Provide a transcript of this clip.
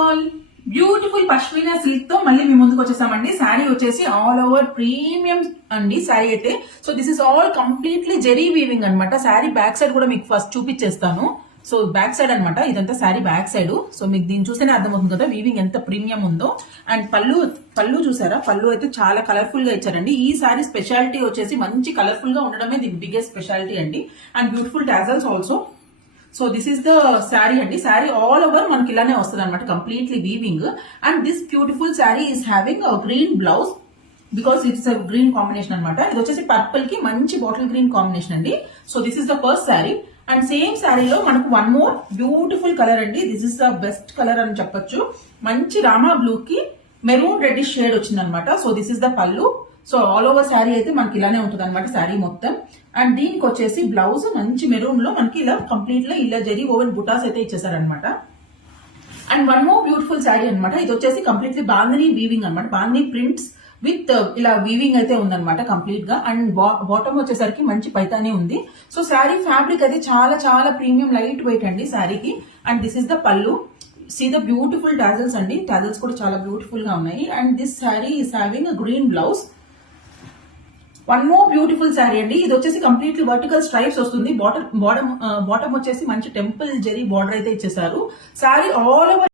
All beautiful pashmina silk తో మళ్ళీ మీ ముందుకు వచ్చేసామండి. శారీ వచ్చేసి ఆల్ ఓవర్ ప్రీమియం అండి శారీ అయితే. So this is all completely zari weaving అనమాట. శారీ బ్యాక్ సైడ్ కూడా మీకు ఫస్ట్ చూపించేస్తాను. సో బ్యాక్ సైడ్ అనమాట, ఇదంతా శారీ బ్యాక్ సైడ్. సో మీకు దీన్ని చూస్తేనే అర్థమవుతుంది కదా వీవింగ్ ఎంత ప్రీమియం ఉందో. అండ్ పళ్ళు చూసారా, పళ్ళు అయితే చాలా కలర్ఫుల్ గా ఇచ్చారండి. ఈ శారీ స్పెషాలిటీ వచ్చేసి మంచి కలర్ఫుల్ గా ఉండడమే దీని బిగ్గెస్ట్ స్పెషాలిటీ అండి. And beautiful tassels also. So this is the sari అండి. శారీ ఆల్ ఓవర్ మనకి ఇలానే వస్తుంది అనమాట, completely weaving. And this beautiful sari is having green blouse because it's green combination అనమాట. ఇది వచ్చేసి పర్పుల్ కి మంచి బాటిల్ గ్రీన్ కాంబినేషన్ అండి. So this is the first sari. And same శారీలో మనకు వన్ మోర్ బ్యూటిఫుల్ కలర్ అండి. This is the best colour అని చెప్పొచ్చు. మంచి రామా బ్లూ కి మెరూన్ రెడ్డిష్ షేడ్ వచ్చింది అనమాట. సో దిస్ ఇస్ ద పళ్ళు. సో ఆల్ ఓవర్ శారీ అయితే మనకి ఇలానే ఉంటుంది అనమాట శారీ మొత్తం. అండ్ దీనికి వచ్చేసి బ్లౌజ్ మంచి మెరూన్ లో మనకి ఇలా కంప్లీట్ గా ఇలా జరీ ఓవెన్ బుటాస్ అయితే ఇచ్చేసారనమాట. And one more beautiful sari అనమాట. ఇది వచ్చేసి కంప్లీట్లీ బాందిని వీవింగ్ అనమాట. బాందిని ప్రింట్స్ విత్ ఇలా వీవింగ్ అయితే ఉందన్నమాట కంప్లీట్ గా. అండ్ బాటమ్ వచ్చేసరికి మంచి పైతానే ఉంది. సో శారీ ఫ్యాబ్రిక్ అయితే చాలా చాలా ప్రీమియం లైట్ వెయిట్ అండి శారీకి. అండ్ దిస్ ఇస్ ద పళ్ళు. సీ ద బ్యూటిఫుల్ టాజల్స్ అండి. టాజల్స్ కూడా చాలా బ్యూటిఫుల్ గా ఉన్నాయి. And this sari is having green blouse. One more beautiful sari అండి. ఇది వచ్చేసి కంప్లీట్లీ వర్టికల్ స్ట్రైప్స్ వస్తుంది. బాటమ్ వచ్చేసి మంచి టెంపుల్ జెరీ బార్డర్ అయితే ఇచ్చేసారు. Sari all over